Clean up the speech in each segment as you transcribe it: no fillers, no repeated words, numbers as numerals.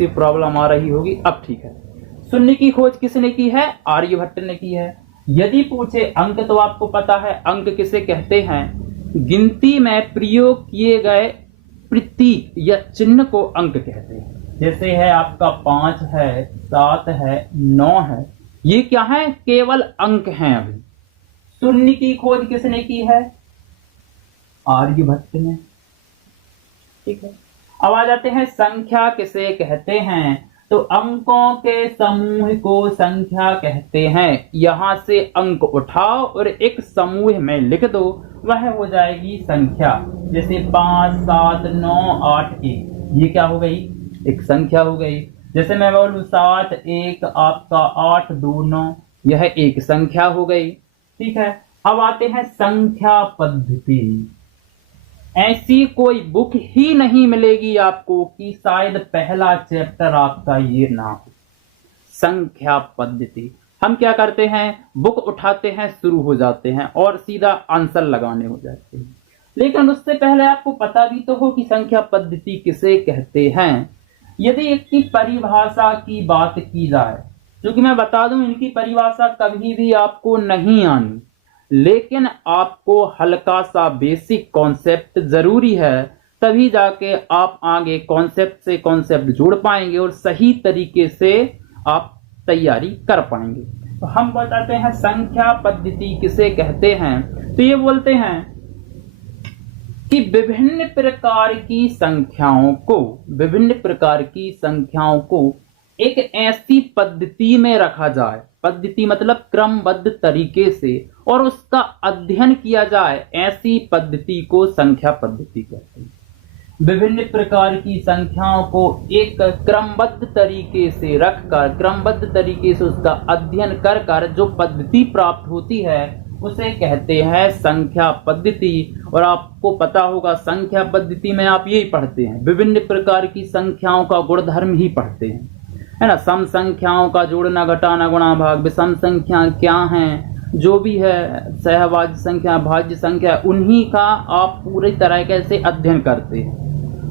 सी problem आ रही होगी। अब ठीक है। शून्य की खोज किसने की है? आर्यभट्ट ने की है। यदि पूछे अंक, तो आपको पता है अंक किसे कहते हैं? गिनती में प्रयोग किए गए प्रतीक या चिन्ह को अंक कहते हैं। जैसे है आपका 5 है, 7 है, 9 है, ये क्या है? केवल अंक हैं। अभी शून्य की खोज किसने की है? आर्यभट्ट ने। ठीक है। अब आ जाते हैं संख्या किसे कहते हैं? तो अंकों के समूह को संख्या कहते हैं। यहां से अंक उठाओ और एक समूह में लिख दो, वह हो जाएगी संख्या। जैसे 5, 7, 9, 8, 1, ये क्या हो गई? एक संख्या हो गई। जैसे मैं बोलूं 7, 1 आपका 8, 2, 9, यह एक संख्या हो गई। ठीक है। अब आते हैं संख्या पद्धति। ऐसी कोई बुक ही नहीं मिलेगी आपको कि शायद पहला चैप्टर आपका ये ना हो। संख्या पद्धति। हम क्या करते हैं? बुक उठाते हैं, शुरू हो जाते हैं और सीधा आंसर लगाने हो जाते हैं। लेकिन उससे पहले आपको पता भी तो हो कि संख्या पद्धति किसे कहते हैं। यदि इसकी परिभाषा की बात की जाए, क्योंकि मैं बता दूं इनकी परिभाषा कभी भी आपको नहीं आनी, लेकिन आपको हल्का सा बेसिक कॉन्सेप्ट जरूरी है, तभी जाके आप आगे कॉन्सेप्ट से कॉन्सेप्ट जोड़ पाएंगे और सही तरीके से आप तैयारी कर पाएंगे। तो हम बताते हैं संख्या पद्धति किसे कहते हैं। तो ये बोलते हैं कि विभिन्न प्रकार की संख्याओं को एक ऐसी पद्धति में रखा जाए, पद्धति मतलब क्रमबद्ध तरीके से, और उसका अध्ययन किया जाए, ऐसी पद्धति को संख्या पद्धति कहते हैं। विभिन्न प्रकार की संख्याओं को एक क्रमबद्ध तरीके से रखकर, क्रमबद्ध तरीके से उसका अध्ययन कर जो पद्धति प्राप्त होती है उसे कहते हैं संख्या पद्धति। और आपको पता होगा संख्या पद्धति में आप यही पढ़ते हैं, विभिन्न प्रकार की संख्याओं का गुणधर्म ही पढ़ते हैं, है ना। सम संख्याओं का जोड़ना, घटाना, गुणा, भाग, विषम संख्या क्या हैं, जो भी है सहभाज्य संख्या, भाज्य संख्या, उन्हीं का आप पूरी तरीके से अध्ययन करते हैं।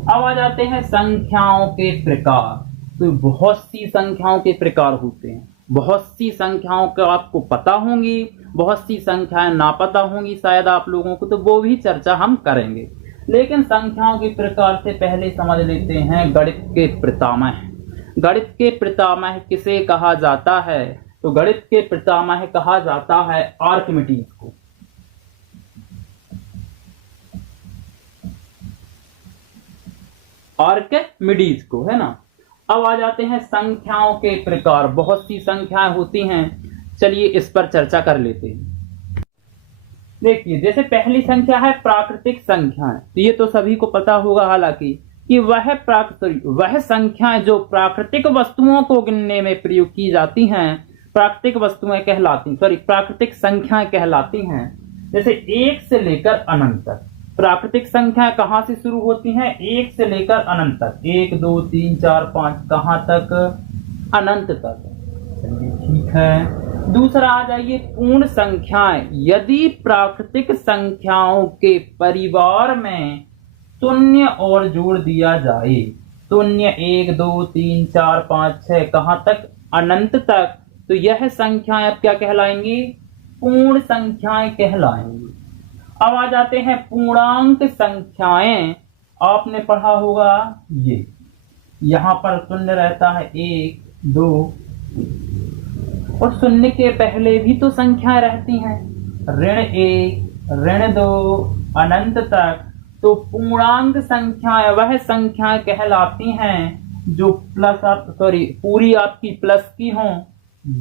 अब आ जाते हैं संख्याओं के प्रकार। तो बहुत सी संख्याओं के प्रकार होते हैं, बहुत सी संख्याओं का आपको पता होंगी, बहुत सी संख्याएं ना पता होंगी शायद आप लोगों को, तो वो भी चर्चा हम करेंगे। लेकिन संख्याओं के प्रकार से पहले समझ लेते हैं गणित के पितामह। गणित के पितामह किसे कहा जाता है? तो गणित के पितामह कहा जाता है आर्किमिडीज को। आर्किमिडीज को, है ना। अब आ जाते हैं संख्याओं के प्रकार। बहुत सी संख्याएं होती हैं, चलिए इस पर चर्चा कर लेते हैं। देखिए, जैसे पहली संख्या है प्राकृतिक संख्याएं। तो ये तो सभी को पता होगा हालांकि कि वह संख्याएं जो प्राकृतिक वस्तुओं को गिनने में प्रयोग की जाती हैं, प्राकृतिक संख्याएं कहलाती हैं। जैसे 1 से लेकर अनंत तक प्राकृतिक संख्याएं कहां से शुरू होती हैं? 1 से लेकर अनंत तक, 1, 2, 3, 4, 5, कहां तक? अनंत तक। चलिए ठीक है। दूसरा आ जाइए पूर्ण संख्याएं। यदि प्राकृतिक संख्याओं के परिवार में शून्य और जोड़ दिया जाए, शून्य, 1, 2, 3, 4, 5, 6, कहां तक? अनंत तक, तो यह संख्याएं अब क्या कहलाएंगी? पूर्ण संख्याएं कहलाएंगी। अब आ जाते हैं पूर्णांक संख्याएं। आपने पढ़ा होगा ये, यहां पर शून्य रहता है 1, 2, और शून्य के पहले भी तो संख्याएं रहती हैं, -1, -2, अनंत तक। तो पूर्णांक संख्याएं वह संख्याएं कहलाती हैं जो पूरी आपकी प्लस की हों,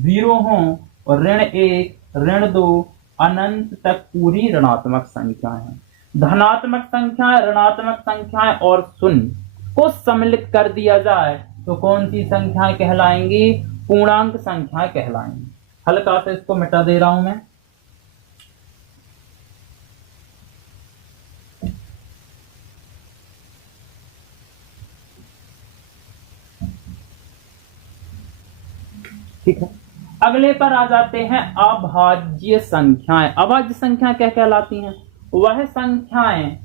0 हों, और -1, -2, अनंत तक पूरी ऋणात्मक संख्याएं हैं। धनात्मक संख्याएं, ऋणात्मक संख्याएं और शून्य को सम्मिलित कर दिया जाए तो कौन सी संख्याएं कहलाएंगी? पूर्णांक संख्याएं कहलाएंगी। हल्का से इसको मिटा दे रहा हूं मैं। ठीक है। अगले पर आ जाते हैं अभाज्य संख्याएं। अभाज्य संख्याएं क्या कहलाती हैं? वह संख्याएं,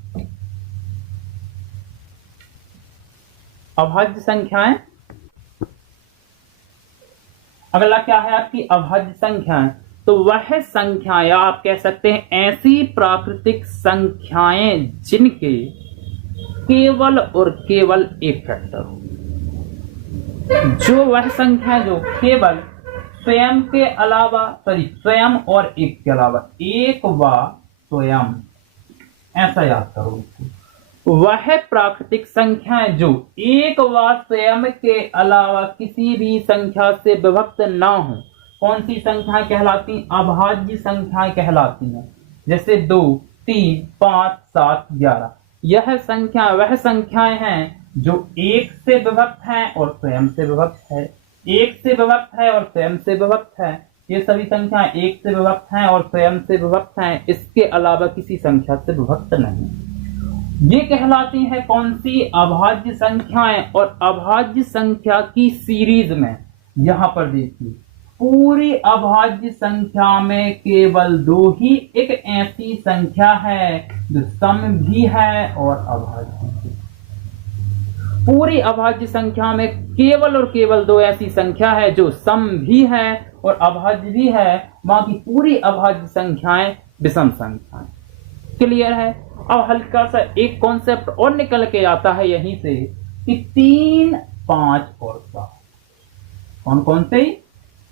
अभाज्य संख्याएं अगला क्या है आपकी अभाज्य संख्याएं। तो वह संख्याएं, आप कह सकते हैं ऐसी प्राकृतिक संख्याएं जिनके केवल और केवल एक फैक्टर हो। जो वह संख्या जो केवल स्वयं के अलावा स्वयं और एक के अलावा, एक व स्वयं, ऐसा याद करो इसको। वह प्राकृतिक संख्याएं जो एक व स्वयं के अलावा किसी भी संख्या से विभक्त ना हो, कौन सी संख्याएं कहलाती? अभाज्य संख्याएं कहलाती हैं। जैसे 2, 3, 5, 7, 11। यह संख्या वह संख्याएं हैं जो एक से विभक्त हैं और स्वयं से विभक्त है, एक से विभक्त है और स्वयं से विभक्त है। ये सभी संख्याएं एक से विभक्त हैं और स्वयं से विभक्त हैं, इसके अलावा किसी संख्या से विभक्त नहीं। ये कहलाती है कौन सी? अभाज्य संख्याएं। और अभाज्य संख्या की सीरीज में यहां पर देखिए, पूरी अभाज्य संख्या में केवल 2 ही एक ऐसी संख्या है जो सम भी है और अभाज्य भी। पूरी अभाज्य संख्या में केवल और केवल 2 ऐसी संख्या है जो सम भी है और अभाज्य भी है, बाकी पूरी अभाज्य संख्याएं विषम संख्याएं। क्लियर है? अब हल्का सा एक कॉन्सेप्ट और निकल के आता है यहीं से कि 3, 5 और 7 कौन कौन से?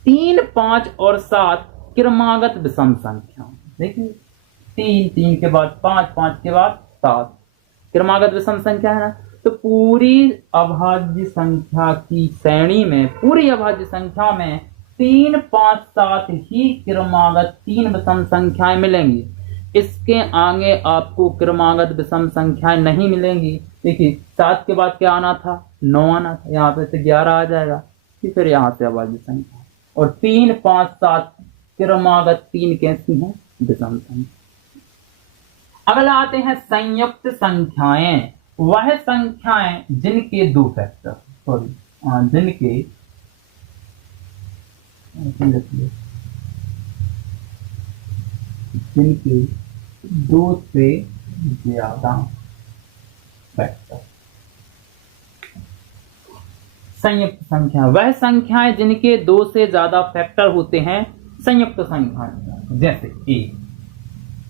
3, 5 और 7 क्रमागत विषम संख्या। देखिए 3, 3 के बाद 5, 5 के बाद 7 क्रमागत विषम संख्या है ना। तो पूरी अभाज्य संख्या की श्रेणी में, पूरी अभाज्य संख्या में 3, 5, 7 ही क्रमागत 3 विषम संख्याएं मिलेंगी। इसके आगे आपको क्रमागत विषम संख्याएं नहीं मिलेंगी। देखिए 7 के बाद क्या आना था? 9 आना था, यहाँ पे से 11 आ जाएगा, फिर यहाँ से अभाज्य संख्या। और 3, 5, 7 क्रमागत 3 कैसी हैं? विषम संख्या। अगला आते हैं संयुक्त संख्याएं। वह संख्याएं जिनके 2 फैक्टर, जिनके 2 से ज्यादा फैक्टर। संयुक्त संख्या वह संख्याएं जिनके 2 से ज्यादा फैक्टर होते हैं, संयुक्त संख्याएं। जैसे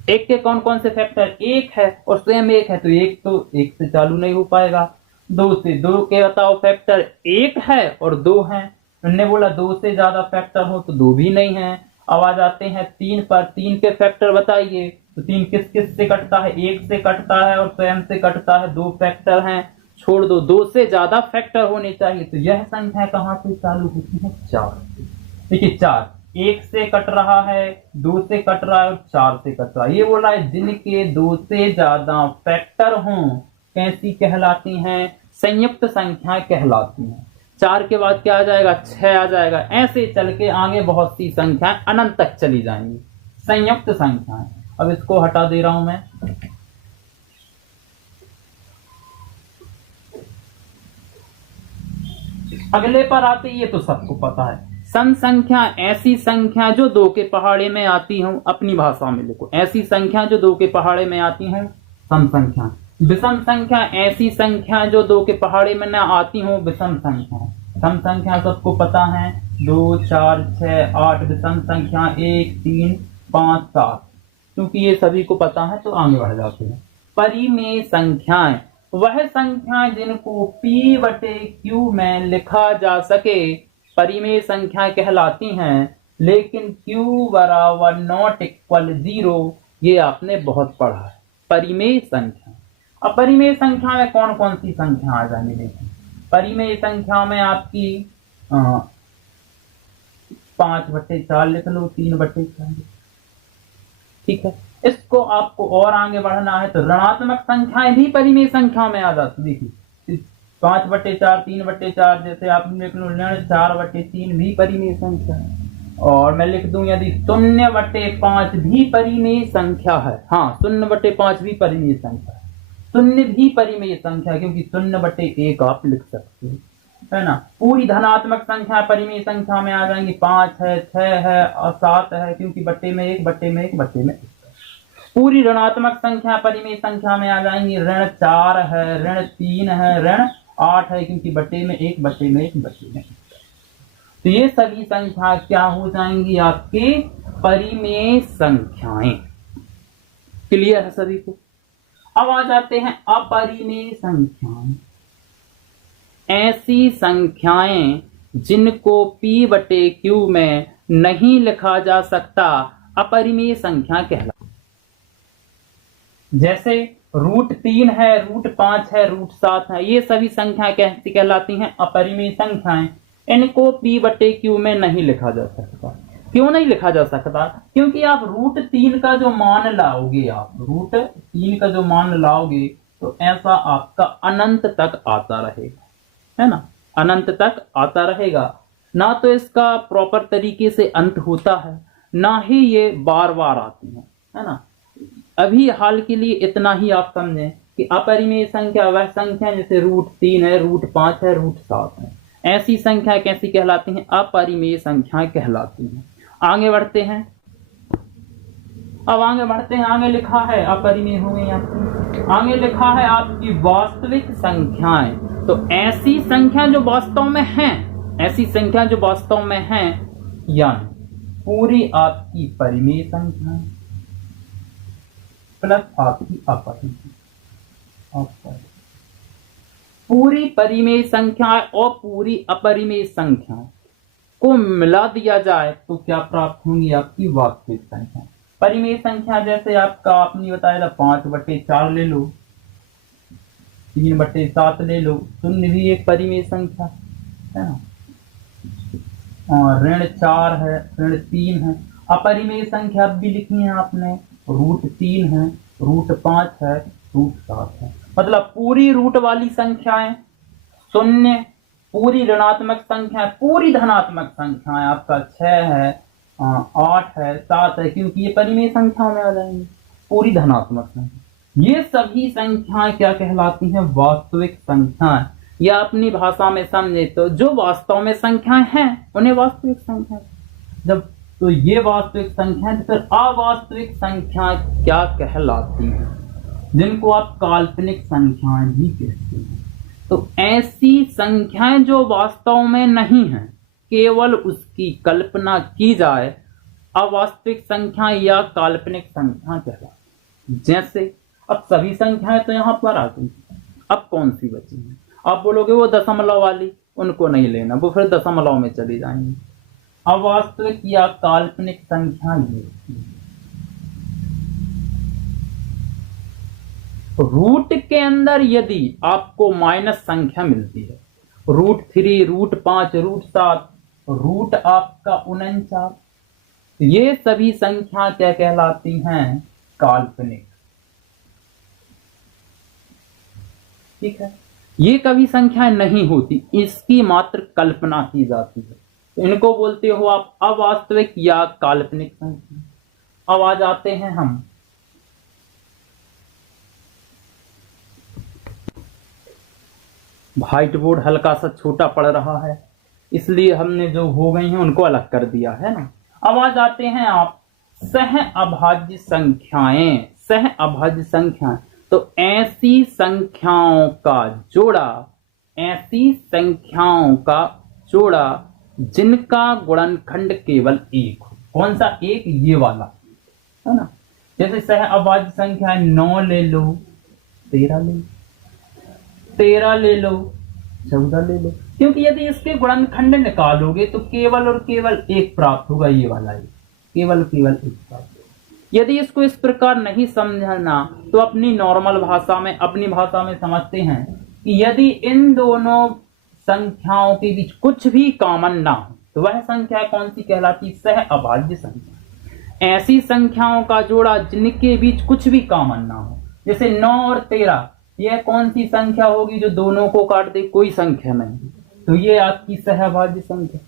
एक के कौन कौन से फैक्टर? 1 है और स्वयं 1 है, तो 1 से चालू नहीं हो पाएगा। 2 से 2 के बताओ फैक्टर 1 है और 2 है। उन्होंने बोला 2 से ज्यादा फैक्टर हो तो 2 भी नहीं है। अब आ जाते हैं 3 पर। 3 के फैक्टर बताइए। तो 3 किस किस से कटता है? 1 से कटता है और स्वयं से कटता है। 2 फैक्टर हैं, छोड़ दो। 2 से ज्यादा फैक्टर होने चाहिए। तो यह संख्या कहां से चालू होती है? 4 से। देखिए 4 1 से कट रहा है, 2 से कट रहा है और 4 से कट रहा है। ये बोला है जिनके 2 से ज्यादा फैक्टर हों, कैसी कहलाती हैं? संयुक्त संख्याएं कहलाती हैं। 4 के बाद क्या आ जाएगा? 6 आ जाएगा। ऐसे चल के आगे बहुत सी संख्याएं अनंत तक चली जाएंगी, संयुक्त संख्याएं। अब इसको हटा दे रहा हूं मैं। अगले पर आते, ये तो सबको पता है। सम संख्या ऐसी संख्या जो 2 के पहाड़े में आती हूं, अपनी भाषा में लिखो। ऐसी संख्या जो 2 के पहाड़े में आती हूं, सम संख्या। विषम संख्या ऐसी संख्या जो 2 के पहाड़े में न आती हूं, विषम संख्या। सम संख्या सबको पता है, 2, 4, 6, 8। विषम संख्या 1, 3, 5, 7। क्योंकि ये सभी को पता है तो आगे बढ़ जाते हैं। परिमेय संख्याएं वह संख्याएं जिनको P/Q में लिखा जा सके, परिमेय संख्याएं कहलाती हैं। लेकिन Q बराबर नॉट इक्वल 0, ये आपने बहुत पढ़ा है। परिमेय संख्या। अब परिमेय संख्या में कौन कौन सी संख्या आ जाएंगी? देखिए परिमेय संख्या में आपकी 5/4 लिख लो, 3/4। ठीक है। इसको आपको और आगे बढ़ना है तो ऋणात्मक संख्याएं भी परिमेय संख्या में आ जाती। देखिए 5/4, 3/4, जैसे आप लिख लो 4/3 भी परिमेय संख्या है। और मैं लिख दूं यदि 0/5 भी परिमेय संख्या है। हाँ, 0/5 भी परिमेय संख्या है। 0 भी परिमेय संख्या, क्योंकि 0/1 आप लिख सकते हो, है ना। पूरी धनात्मक संख्या परिमेय संख्या में आ जाएंगी। 5 है, 6 है और 7 है, क्योंकि बट्टे में 1, बट्टे में 1, बट्टे में 1। पूरी ऋणात्मक संख्या परिमेय संख्या में आ जाएंगी। ऋण 4 है, ऋण 3 है, ऋण 8 है, क्योंकि बट्टे में 1, बट्टे में 1, बट्टे में 1। तो ये सभी संख्या क्या हो जाएंगी? आपके परिमेय संख्याएं। क्लियर है सभी को? अब आ जाते हैं अपरिमेय संख्याएं। ऐसी संख्याएं जिनको P/Q में नहीं लिखा जा सकता अपरिमेय संख्या कहलाती। जैसे √3 है, √5 है, √7 है, ये सभी संख्याएं कैसी कहलाती हैं? अपरिमेय संख्याएं। इनको P/Q में नहीं लिखा जा सकता। क्यों नहीं लिखा जा सकता? क्योंकि आप √3 का जो मान लाओगे, आप √3 का जो मान लाओगे तो ऐसा आपका अनंत तक आता रहेगा, है ना, अनंत तक आता रहेगा। ना तो इसका प्रॉपर तरीके से अंत होता है, ना ही ये बार बार आती है ना। अभी हाल के लिए इतना ही आप समझें कि अपरिमेय संख्या वह संख्या जैसे √3 है, √5 है, √7 है, ऐसी संख्या कैसी कहलाती हैं? अपरिमेय संख्या कहलाती हैं। आगे बढ़ते हैं। अब आगे बढ़ते हैं, आगे लिखा है अपरिमेय हो गई आपकी। आगे लिखा है आपकी वास्तविक संख्याएं। तो ऐसी संख्या जो वास्तव में हैं, ऐसी संख्या जो वास्तव में हैं, यानी पूरी आपकी परिमेय संख्याएं प्लस आपकी अपरिमेय, पूरी परिमेय संख्याएं और पूरी अपरिमेय संख्याएं को मिला दिया जाए तो क्या प्राप्त होंगी? आपकी वास्तविक संख्या। परिमेय संख्या जैसे आपका आपने बताया था 5/4 ले लो, 3/7 ले लो, शून्य भी एक परिमेय संख्या है ना, और ऋण 4 है, ऋण 3 है। अपरिमेय संख्या भी लिखी है आपने, √3 है, √5 है, √7 है। मतलब पूरी रूट वाली संख्याएं शून्य, पूरी ऋणात्मक संख्या, पूरी धनात्मक संख्याएं आपका 6 है, 8 है, 7 है, क्योंकि ये परिमेय संख्याओं में आ जाएंगी, पूरी धनात्मक संख्या। ये सभी संख्याएं क्या कहलाती हैं? वास्तविक संख्याएं। या अपनी भाषा में समझे तो जो वास्तव में संख्याएं हैं उन्हें वास्तविक संख्या। जब तो ये वास्तविक संख्या, तो फिर अवास्तविक संख्या क्या कहलाती हैं? जिनको आप काल्पनिक संख्याएं भी कहते हैं। तो ऐसी संख्याएं जो वास्तव में नहीं है, केवल उसकी कल्पना की जाए, अवास्तविक संख्या या काल्पनिक संख्या कहलाती। जैसे अब सभी संख्याएं तो यहाँ पर आ गई, अब कौन सी बची है? आप बोलोगे वो दशमलव वाली, उनको नहीं लेना, वो फिर दशमलव में चली जाएंगी। अवास्तविक या काल्पनिक संख्या ये रूट के अंदर यदि आपको माइनस संख्या मिलती है, √3, √5, √7, रूट आपका 49, ये सभी संख्या क्या कहलाती हैं? काल्पनिक। ठीक है, ये कभी संख्याएं नहीं होती, इसकी मात्र कल्पना की जाती है। तो इनको बोलते हो आप अवास्तविक या काल्पनिक संख्या। अब आ जाते हैं हम व्हाइट बोर्ड हल्का सा छोटा पड़ रहा है, इसलिए हमने जो हो गई हैं उनको अलग कर दिया है ना। अब आ जाते हैं आप सह अभाज्य संख्याएं। सह अभाज्य संख्याएं तो ऐसी संख्याओं का जोड़ा, ऐसी संख्याओं का जोड़ा जिनका गुणनखंड केवल एक हो। कौन सा एक? ये वाला, है ना। जैसे सह अभाज्य संख्या 9 ले लो, 13 ले लो, 13 ले लो, 14 ले लो, क्योंकि यदि इसके गुणनखंड निकालोगे तो केवल और केवल एक प्राप्त होगा, ये वाला ही, केवल केवल एक प्राप्त होगा। यदि इसको इस प्रकार नहीं समझना तो अपनी नॉर्मल भाषा में, अपनी भाषा में समझते हैं कि यदि इन दोनों संख्याओं के बीच कुछ भी कॉमन ना हो तो वह संख्या कौन सी कहलाती? सह अभाज्य संख्या। ऐसी संख्याओं का जोड़ा जिनके बीच कुछ भी कॉमन ना हो, जैसे 9 और 13, यह कौन सी संख्या होगी जो दोनों को काट दे? कोई संख्या नहीं, तो ये आपकी सहभाज्य संख्या।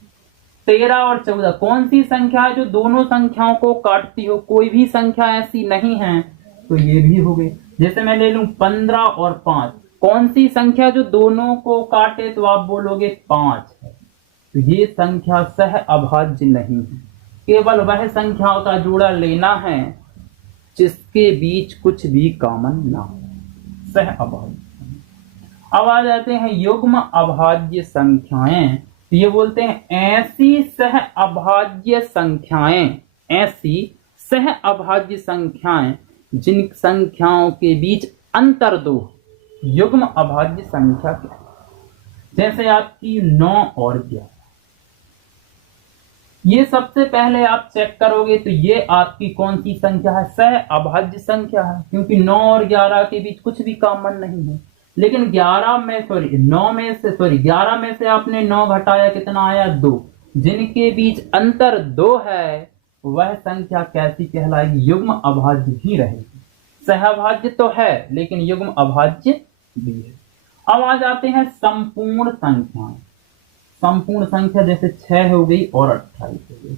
13 और 14 कौन सी संख्या है जो दोनों संख्याओं को काटती हो? कोई भी संख्या ऐसी नहीं है, तो ये भी हो गई। जैसे मैं ले लूं 15 और 5, कौन सी संख्या जो दोनों को काटे? तो आप बोलोगे 5 है, तो ये संख्या सह अभाज्य नहीं है। केवल वह संख्याओं का जोड़ा लेना है जिसके बीच कुछ भी कॉमन ना हो, सह अभाज्य। अब आ जाते हैं युग्म अभाज्य संख्याएं। तो ये बोलते हैं ऐसी सह अभाज्य संख्याएं, ऐसी सह अभाज्य संख्याएं जिन संख्याओं के बीच अंतर 2, युग्म अभाज्य संख्या क्या? जैसे आपकी 9 और 11, ये सबसे पहले आप चेक करोगे तो ये आपकी कौन सी संख्या है? सह अभाज्य संख्या है, क्योंकि 9 और 11 के बीच कुछ भी कॉमन नहीं है। लेकिन 11 में से आपने 9 घटाया, कितना आया? 2। जिनके बीच अंतर 2 है वह संख्या कैसी कहलाएगी? युग्म अभाज्य ही रहेगी। सहअभाज्य तो है लेकिन युग्म अभाज्य भी है। अब आ जाते हैं संपूर्ण संख्याएं। संपूर्ण संख्या जैसे 6 हो गई और 28 हो गई।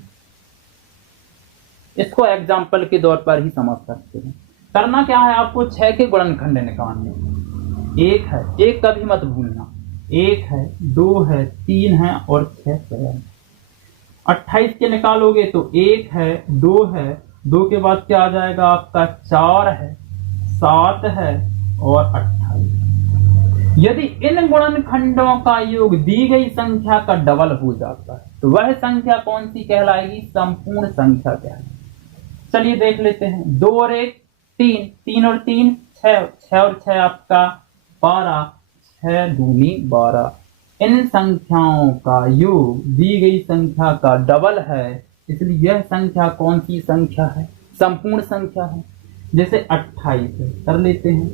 इसको एग्जाम्पल के तौर पर ही समझ सकते हैं। करना क्या है आपको? 6 के गुणनखंड निकालने। 1 है, 1 कभी मत भूलना। 1 है, 2 है, 3 है और 6 है। 28 के निकालोगे तो 1 है, 2 है, 2 के बाद क्या आ जाएगा आपका? 4 है, 7 है और 28। यदि इन गुणनखंडों का योग दी गई संख्या का डबल हो जाता है तो वह संख्या कौन सी कहलाएगी? संपूर्ण संख्या कहलाएगी। चलिए देख लेते हैं। 2 और 1 3, 3 और 3 6, 6 और 6 आपका 12, 6 दूनी 12। इन संख्याओं का योग दी गई संख्या का डबल है, इसलिए यह संख्या कौन सी संख्या है? संपूर्ण संख्या है। जैसे 28 है, कर लेते हैं।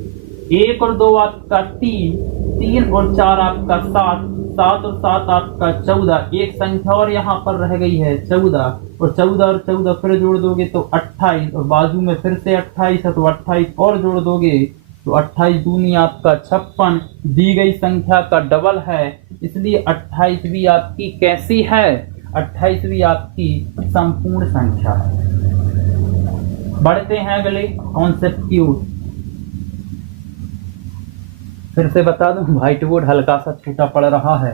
1 और 2 आपका 3, 3 और 4 आपका 7, 7 और 7 आपका 14। एक संख्या और यहाँ पर रह गई है 14, और 14 और 14 फिर जोड़ दोगे तो 28, और बाजू में फिर से 28 है तो 28 और जोड़ दोगे तो 28 दूनी आपका 56। दी गई संख्या का डबल है, इसलिए 28 भी आपकी कैसी है? 28 भी आपकी संपूर्ण संख्या है। बढ़ते हैं अगले कॉन्सेप्ट की ओर। फिर से बता दूं, व्हाइट बोर्ड हल्का सा छोटा पड़ रहा है।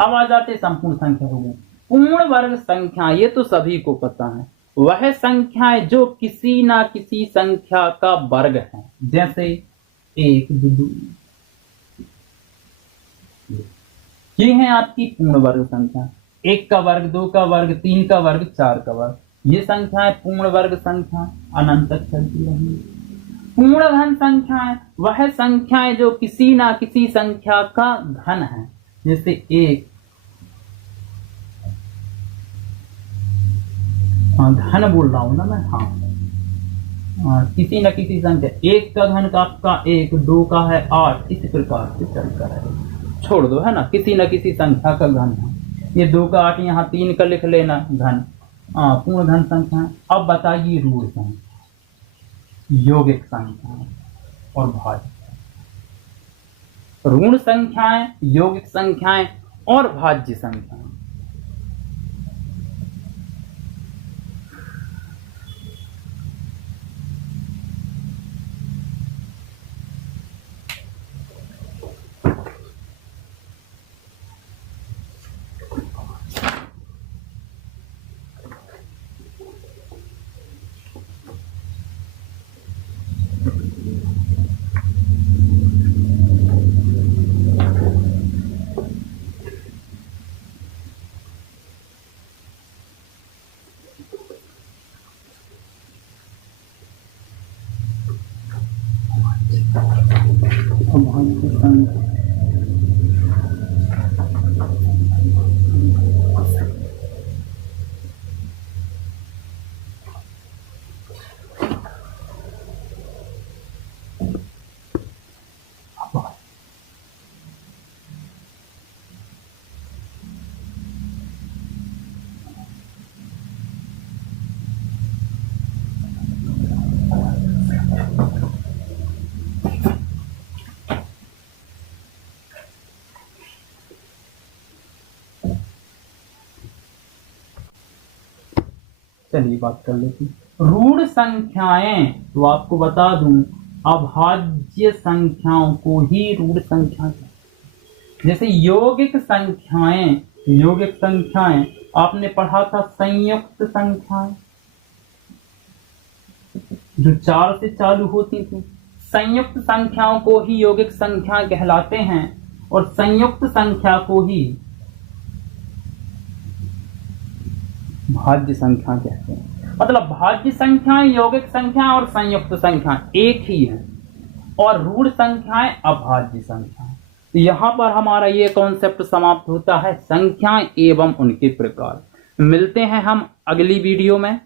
अब आ जाते संपूर्ण संख्या हो गई। पूर्ण वर्ग संख्या, ये तो सभी को पता है, वह संख्याएं जो किसी ना किसी संख्या का वर्ग है। जैसे 1, 2, ये है आपकी पूर्ण वर्ग संख्या। 1 का वर्ग, 2 का वर्ग, 3 का वर्ग, 4 का वर्ग, ये संख्याएं पूर्ण वर्ग संख्या अनंत तक चलती रहेंगी। पूर्ण घन संख्याएं वह संख्याएं जो किसी ना किसी संख्या का घन है। जैसे 1, घन बोल रहा हूं ना मैं, किसी न किसी संख्या। 1 का घन का आपका 1, 2 का है 8, इस प्रकार से चलता रहेगा। छोड़ दो, है ना, किसी न किसी संख्या का घन है। ये 2 का 8, यहाँ 3 का लिख लेना घन। पूर्ण घन संख्या। अब बताइए ऋण संख्या, यौगिक संख्याएं और भाज्य। ऋण संख्याएं, यौगिक संख्याएं और भाज्य संख्याएं। चलिए बात कर लेते हैं ऋण संख्याएं। तो आपको बता दूं, अभाज्य संख्याओं को ही ऋण संख्या कहते हैं। जैसे यौगिक संख्याएं, यौगिक संख्याएं आपने पढ़ा था संयुक्त संख्याएं जो 4 से चालू होती थी। संयुक्त संख्याओं को ही यौगिक संख्या कहलाते हैं और संयुक्त संख्या को ही भाज्य संख्या कहते हैं। मतलब भाज्य संख्याएं, यौगिक संख्या और संयुक्त संख्या एक ही है, और रूढ़ संख्याएं अभाज्य संख्याएं। तो यहाँ पर हमारा ये कॉन्सेप्ट समाप्त होता है, संख्याएं एवं उनके प्रकार। मिलते हैं हम अगली वीडियो में।